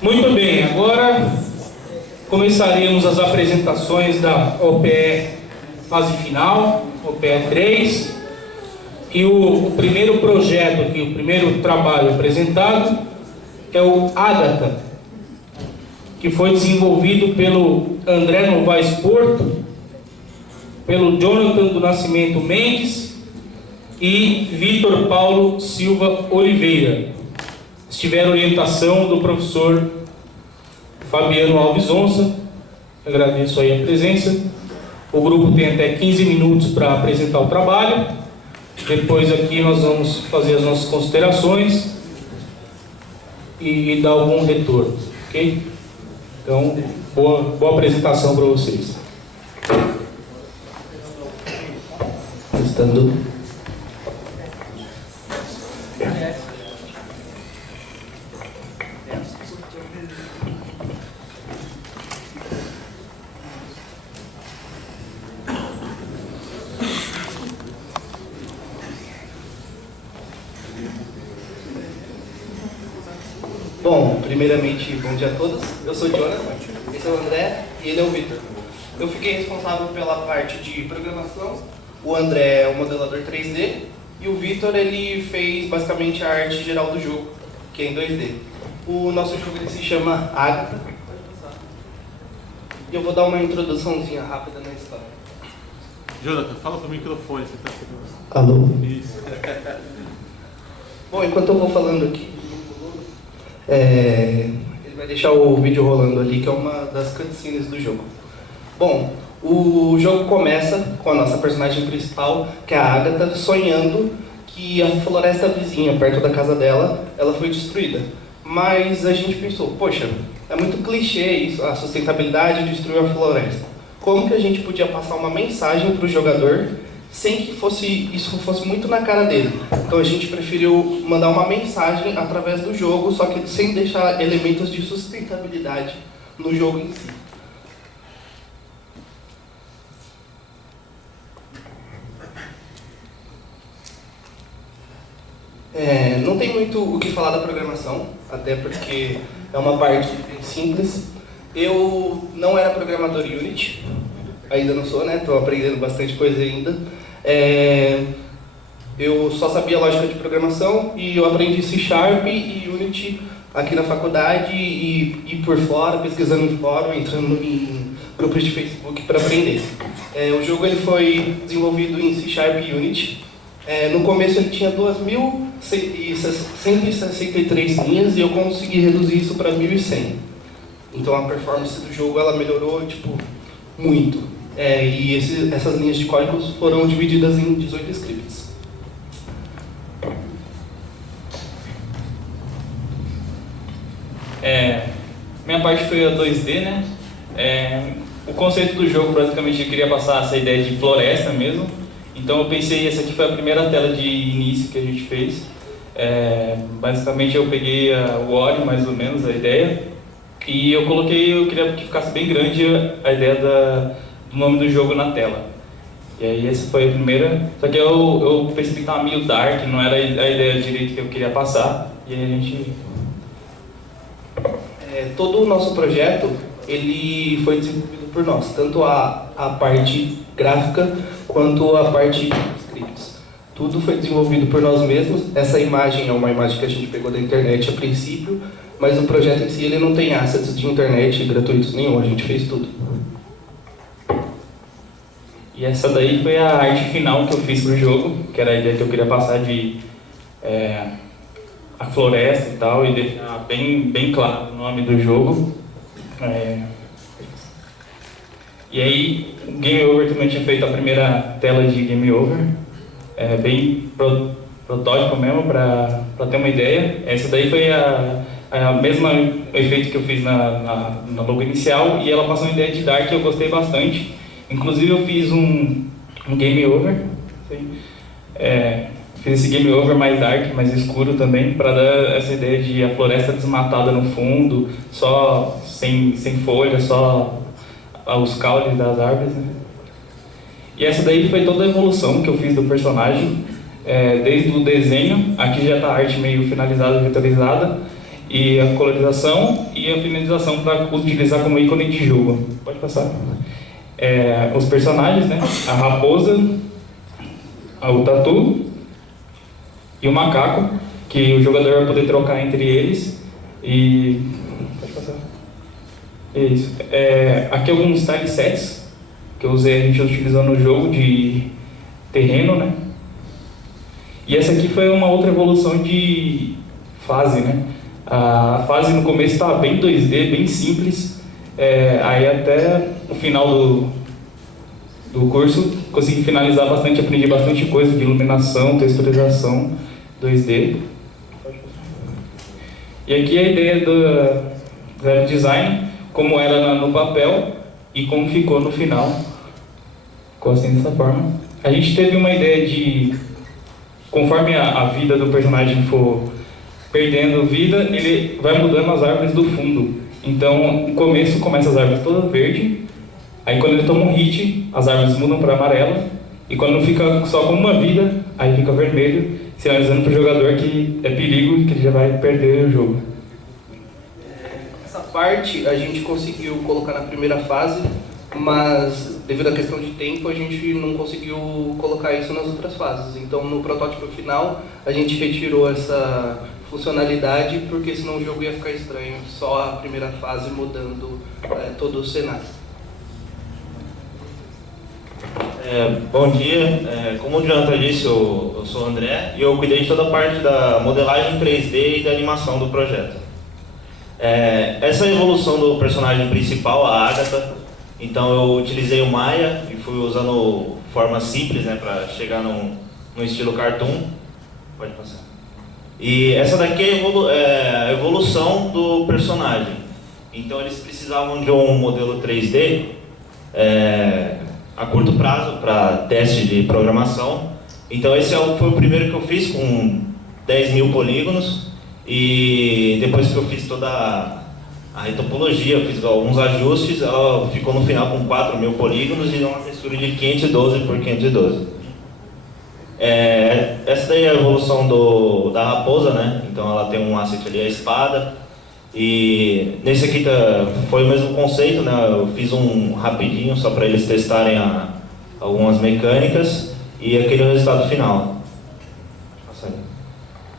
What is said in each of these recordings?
Muito bem, agora começaremos as apresentações da OPE fase final, OPE 3. E o primeiro projeto aqui, o primeiro trabalho apresentado é o Ágata, que foi desenvolvido pelo André Novaes Porto, pelo Jonathan do Nascimento Mendes e Vitor Paulo Silva Oliveira. Tiveram orientação do professor Fabiano Alves Onça. Agradeço aí a presença. O grupo tem até 15 minutos para apresentar o trabalho. Depois aqui nós vamos fazer as nossas considerações e dar algum retorno, ok? Então, boa apresentação para vocês. Testando. Bom, primeiramente, bom dia a todos. Eu sou o Jonathan, esse é o André e ele é o Vitor. Eu fiquei responsável pela parte de programação. O André é o modelador 3D e o Vitor ele fez basicamente a arte geral do jogo, que é em 2D. O nosso jogo ele se chama Ágata. E eu vou dar uma introduçãozinha rápida na história. Jonathan, fala pro microfone, você tá segurando. Alô? Isso. Bom, enquanto eu vou falando aqui, ele vai deixar o vídeo rolando ali, que é uma das cutscenes do jogo. Bom, o jogo começa com a nossa personagem principal, que é a Ágata, sonhando que a floresta vizinha, perto da casa dela, ela foi destruída. Mas a gente pensou, poxa, é muito clichê isso, a sustentabilidade destruiu a floresta. Como que a gente podia passar uma mensagem para o jogador sem que isso fosse muito na cara dele? Então a gente preferiu mandar uma mensagem através do jogo, só que sem deixar elementos de sustentabilidade no jogo em si. Não tem muito o que falar da programação, até porque é uma parte bem simples. Eu não era programador Unity, ainda não sou, né? Estou aprendendo bastante coisa ainda. Eu só sabia lógica de programação e eu aprendi C# e Unity aqui na faculdade e por fora, pesquisando em fórum, entrando em grupos de Facebook para aprender. O jogo ele foi desenvolvido em C# e Unity. No começo ele tinha 2.163 linhas e eu consegui reduzir isso para 1.100. Então a performance do jogo ela melhorou muito. E essas linhas de códigos foram divididas em 18 scripts. Minha parte foi a 2D, né? O conceito do jogo, praticamente, eu queria passar essa ideia de floresta mesmo. Então eu pensei, essa aqui foi a primeira tela de início que a gente fez. Basicamente eu peguei o Ori, mais ou menos, a ideia. E eu queria que ficasse bem grande a ideia do nome do jogo na tela. E aí essa foi a primeira. Só que eu percebi que estava meio dark, não era a ideia direito que eu queria passar. E aí a gente... Todo o nosso projeto ele foi desenvolvido por nós, tanto a parte gráfica quanto a parte de scripts. Tudo foi desenvolvido por nós mesmos. Essa imagem é uma imagem que a gente pegou da internet a princípio, mas o projeto em si ele não tem assets de internet gratuitos nenhum, a gente fez tudo. E essa daí foi a arte final que eu fiz pro jogo, que era a ideia que eu queria passar de a floresta e tal, e deixar bem claro o nome do jogo. E aí, o Game Over também tinha feito a primeira tela de Game Over, bem protótipo mesmo, para ter uma ideia. Essa daí foi a mesma efeito que eu fiz na logo inicial, e ela passou uma ideia de Dark que eu gostei bastante. Inclusive eu fiz um Game Over, fiz esse Game Over mais dark, mais escuro também, para dar essa ideia de a floresta desmatada no fundo, só sem folha, só os caules das árvores, né? E essa daí foi toda a evolução que eu fiz do personagem, desde o desenho, aqui já está a arte meio finalizada, vetorizada, e a colorização e a finalização para utilizar como ícone de jogo. Pode passar. Os personagens, né? A raposa, o tatu e o macaco, que o jogador vai poder trocar entre eles. E pode passar. Isso. Aqui alguns tile sets que a gente utilizou no jogo de terreno, né? E essa aqui foi uma outra evolução de fase, né? A fase no começo estava bem 2D, bem simples. Aí até o final do curso consegui finalizar bastante, aprendi bastante coisa de iluminação, texturização, 2D. E aqui a ideia do Zero Design, como era no papel e como ficou no final. Ficou assim dessa forma. A gente teve uma ideia de, conforme a vida do personagem for perdendo vida, ele vai mudando as árvores do fundo. Então, no começo começa as árvores todas verdes, aí quando ele toma um hit, as árvores mudam para amarela, e quando fica só com uma vida, aí fica vermelho, sinalizando para o jogador que é perigo, que ele já vai perder o jogo. Essa parte a gente conseguiu colocar na primeira fase, mas devido à questão de tempo a gente não conseguiu colocar isso nas outras fases. Então no protótipo final a gente retirou essa funcionalidade porque senão o jogo ia ficar estranho, só a primeira fase mudando todo o cenário. Bom dia, como o Jonathan disse, eu sou o André e eu cuidei de toda a parte da modelagem 3D e da animação do projeto. Essa evolução do personagem principal, a Agatha, então eu utilizei o Maya e fui usando formas simples, né, para chegar no estilo cartoon. Pode passar. E essa daqui é a evolução do personagem. Então eles precisavam de um modelo 3D a curto prazo para teste de programação. Então esse foi o primeiro que eu fiz com 10 mil polígonos. E depois que eu fiz toda a retopologia, eu fiz alguns ajustes, ela ficou no final com 4 mil polígonos e deu uma textura de 512 por 512. Essa daí é a evolução da raposa, né? Então ela tem um asset ali, a espada. E nesse aqui foi o mesmo conceito, né? Eu fiz um rapidinho só para eles testarem algumas mecânicas e aquele é o resultado final.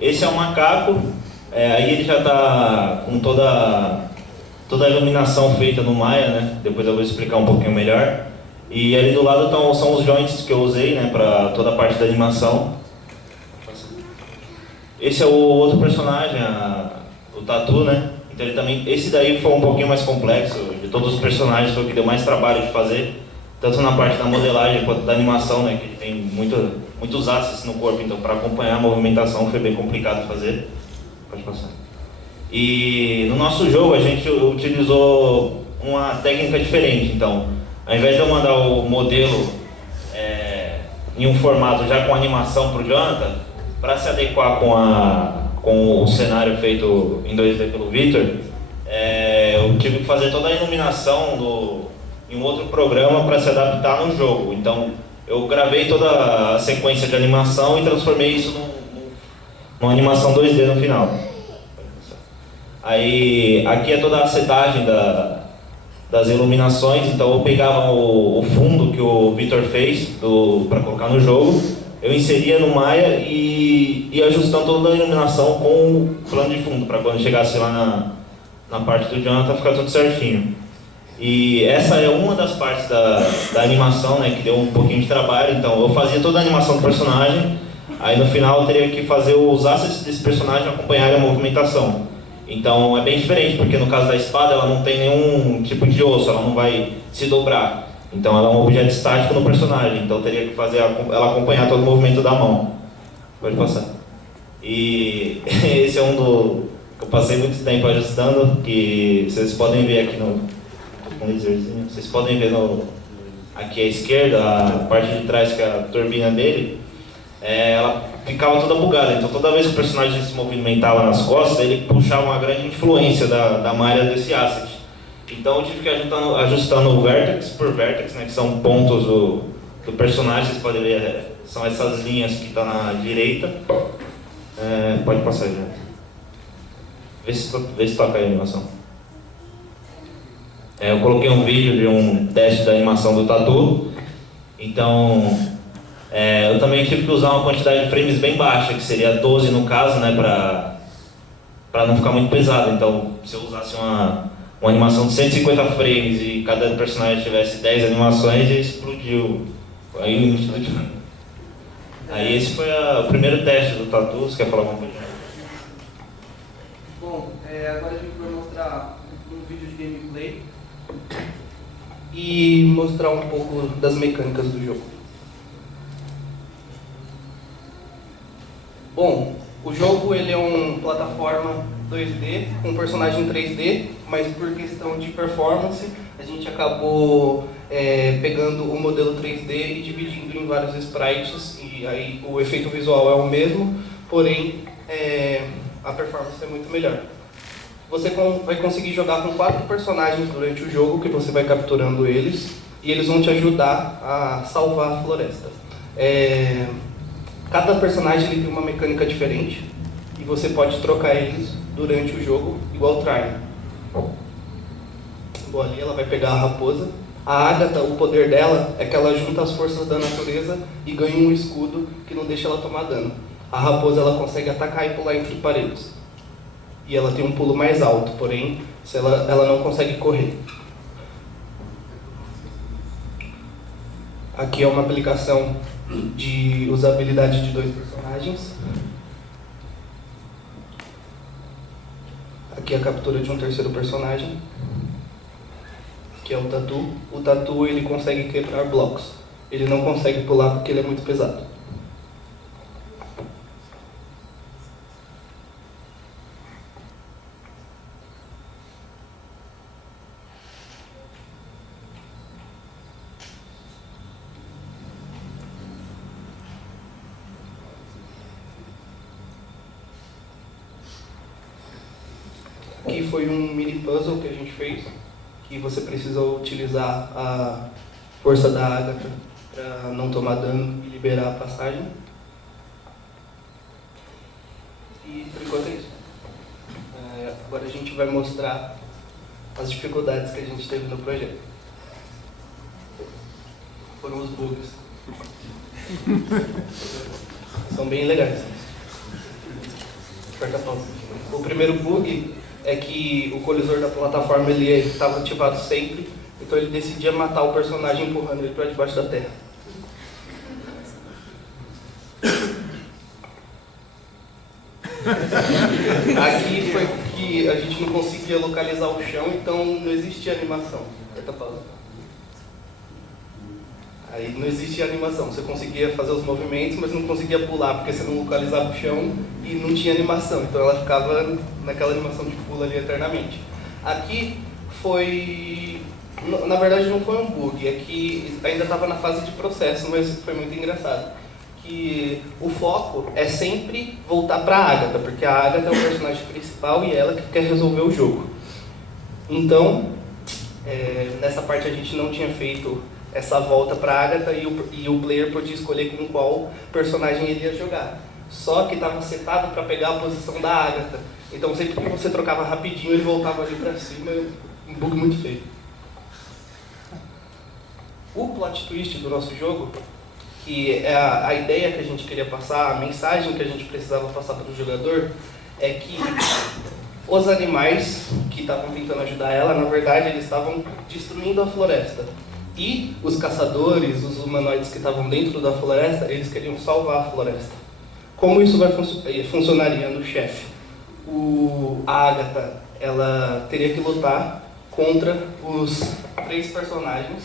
Esse é o macaco, aí ele já está com toda a iluminação feita no Maya, né? Depois eu vou explicar um pouquinho melhor. E ali do lado são os joints que eu usei, né, para toda a parte da animação. Esse é o outro personagem, o Tatu, né? Então esse daí foi um pouquinho mais complexo. De todos os personagens foi o que deu mais trabalho de fazer, tanto na parte da modelagem quanto da animação, né? Que ele tem muitos assets no corpo, então para acompanhar a movimentação foi bem complicado fazer. Pode passar. E no nosso jogo a gente utilizou uma técnica diferente, então ao invés de eu mandar o modelo em um formato já com animação para o Jonathan, para se adequar com o cenário feito em 2D pelo Victor, eu tive que fazer toda a iluminação em um outro programa para se adaptar no jogo. Então eu gravei toda a sequência de animação e transformei isso numa animação 2D no final. Aí aqui é toda a setagem das iluminações, então eu pegava o fundo que o Victor fez para colocar no jogo, eu inseria no Maya e ia ajustando toda a iluminação com o plano de fundo, para quando chegasse lá na parte do Jonathan ficar tudo certinho. E essa é uma das partes da animação, né, que deu um pouquinho de trabalho. Então eu fazia toda a animação do personagem, aí no final eu teria que fazer os assets desse personagem acompanharem a movimentação. Então é bem diferente, porque no caso da espada ela não tem nenhum tipo de osso, ela não vai se dobrar. Então ela é um objeto estático no personagem, então eu teria que fazer ela acompanhar todo o movimento da mão. Pode passar. E esse é um que eu passei muito tempo ajustando, que vocês podem ver aqui vocês podem ver aqui à esquerda, a parte de trás que é a turbina dele, ela ficava toda bugada, então toda vez que o personagem se movimentava nas costas, ele puxava uma grande influência da malha desse asset. Então eu tive que ir ajustando vertex por vertex, né, que são pontos do personagem, vocês podem ver, são essas linhas que estão na direita. Pode passar já. Vê se toca aí a animação. Eu coloquei um vídeo de um teste da animação do Tatu. Então, eu também tive que usar uma quantidade de frames bem baixa, que seria 12 no caso, né, para não ficar muito pesado. Então, se eu usasse uma animação de 150 frames e cada personagem tivesse 10 animações, explodiu. Aí não explodiu. Aí esse foi o primeiro teste do Tatu. Você quer falar alguma coisa? Bom, agora a gente vai mostrar um vídeo de gameplay e mostrar um pouco das mecânicas do jogo. Bom, o jogo ele é uma plataforma 2D com personagem 3D, mas por questão de performance a gente acabou pegando o modelo 3D e dividindo em vários sprites, e aí o efeito visual é o mesmo, porém a performance é muito melhor. Você vai conseguir jogar com 4 personagens durante o jogo, que você vai capturando eles, e eles vão te ajudar a salvar a floresta. Cada personagem ele tem uma mecânica diferente, e você pode trocar eles durante o jogo, igual o Trine. Bom, ali ela vai pegar a raposa. A Agatha, o poder dela é que ela junta as forças da natureza e ganha um escudo que não deixa ela tomar dano. A raposa ela consegue atacar e pular entre paredes. E ela tem um pulo mais alto, porém ela não consegue correr. Aqui é uma aplicação de usabilidade de 2 personagens. Aqui é a captura de um terceiro personagem, que é o Tatu. O Tatu ele consegue quebrar blocos. Ele não consegue pular porque ele é muito pesado. Aqui foi um mini puzzle que a gente fez, que você precisa utilizar a força da Agatha para não tomar dano e liberar a passagem. E por enquanto é isso. Agora a gente vai mostrar as dificuldades que a gente teve no projeto. Foram os bugs. São bem legais. Aperta a pausa. O primeiro bug é que o colisor da plataforma ele estava ativado sempre, então ele decidia matar o personagem empurrando ele para debaixo da terra. Aqui foi que a gente não conseguia localizar o chão, então não existia animação. Aperta a pausa. Aí não existia animação, você conseguia fazer os movimentos, mas não conseguia pular, porque você não localizava o chão e não tinha animação, então ela ficava naquela animação de pulo ali eternamente. Aqui foi... Na verdade não foi um bug, é que ainda estava na fase de processo, mas foi muito engraçado. Que o foco é sempre voltar para a Agatha, porque a Agatha é o personagem principal e ela que quer resolver o jogo. Então, nessa parte a gente não tinha feito essa volta para a Agatha e o player podia escolher com qual personagem ele ia jogar. Só que estava setado para pegar a posição da Agatha. Então sempre que você trocava rapidinho, ele voltava ali para cima, um bug muito feio. O plot twist do nosso jogo, que é a ideia que a gente queria passar, a mensagem que a gente precisava passar para o jogador, é que os animais que estavam tentando ajudar ela, na verdade, eles estavam destruindo a floresta. E os caçadores, os humanoides que estavam dentro da floresta, eles queriam salvar a floresta. Como isso funcionaria no chefe? A Agatha, ela teria que lutar contra os 3 personagens.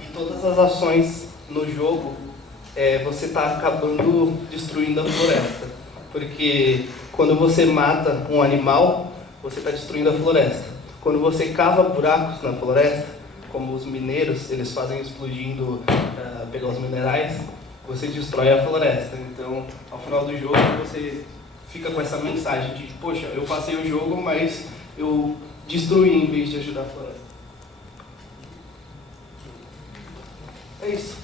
E todas as ações no jogo, você está acabando destruindo a floresta. Porque quando você mata um animal, você está destruindo a floresta. Quando você cava buracos na floresta, como os mineiros, eles fazem explodindo para pegar os minerais, você destrói a floresta. Então, ao final do jogo, você fica com essa mensagem de, poxa, eu passei o jogo, mas eu destruí em vez de ajudar a floresta. É isso.